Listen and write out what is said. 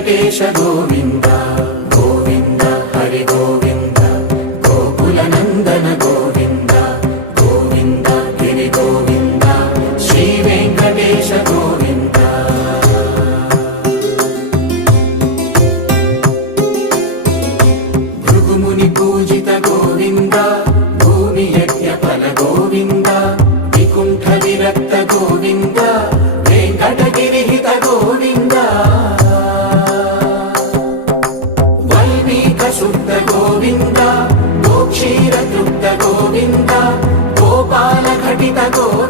వెంకటేశ గోవింద గోవింద హరి గోవింద గోకుల నందన గోవింద గోవింద గిరి గోవింద శ్రీ వెంకటేశ గోవింద భృగుముని పూజిత గోవింద భూమి యజ్ఞ ఫల గోవింద వికుంఠ విరక్త గోవింద వెంకటగిరిహిత గోవింద వల్మీక శుద్ధ గోవింద గోక్షీర తృప్త గోవింద గోపాల ఘటిత గోవింద